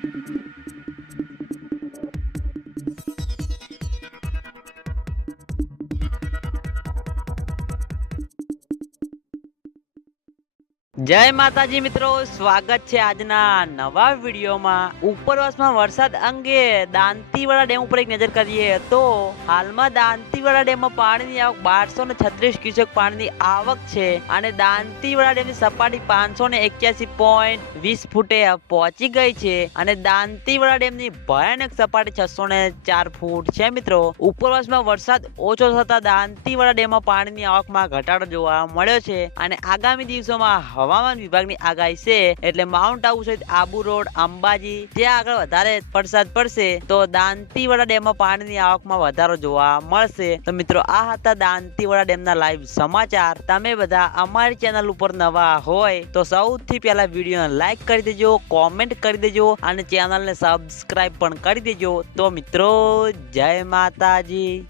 Thank you. જય માતાજી મિત્રો, સ્વાગત છે આજના નવા વિડીયોમાં. ઉપરવાસમાં વરસાદ અંગે દાંતીવાડા ડેમ ઉપર એક નજર કરીએ તો હાલમાં દાંતીવાડા ડેમમાં પાણીની આવક બારસો ને છત્રીસ ક્યુસેક પાણીની આવક છે અને દાંતીવાડા ડેમની સપાટી પાંચસો ને એક્યાસી પોઈન્ટ વીસ ફૂટે પહોંચી ગઈ છે અને દાંતીવાડા ડેમની ભયાનક સપાટી છસો ને ચાર ફૂટ છે મિત્રો. ઉપરવાસમાં વરસાદ ઓછો થતા દાંતીવાડા ડેમમાં પાણીની આવકમાં ઘટાડો જોવા મળ્યો છે અને આગામી દિવસોમાં હવામાન વિભાગની આગાહી છે એટલે માઉન્ટ આબુ સહિત આબુ રોડ, અંબાજી, જ્યાં આગળ વધારે વરસાદ પડશે, તો દાંતીવાડા ડેમમાં પાણીની આવકમાં વધારો જોવા મળશે. તો મિત્રો, આ હતા દાંતીવાડા ડેમના લાઈવ સમાચાર. તમે બધા અમારી ચેનલ ઉપર નવા હોય, તો સૌથી પહેલા વિડીયોને લાઈક કરી દેજો કોમેન્ટ કરી દેજો, અને ચેનલને સબસ્ક્રાઈબ પણ કરી દેજો. તો મિત્રો, જય માતાજી.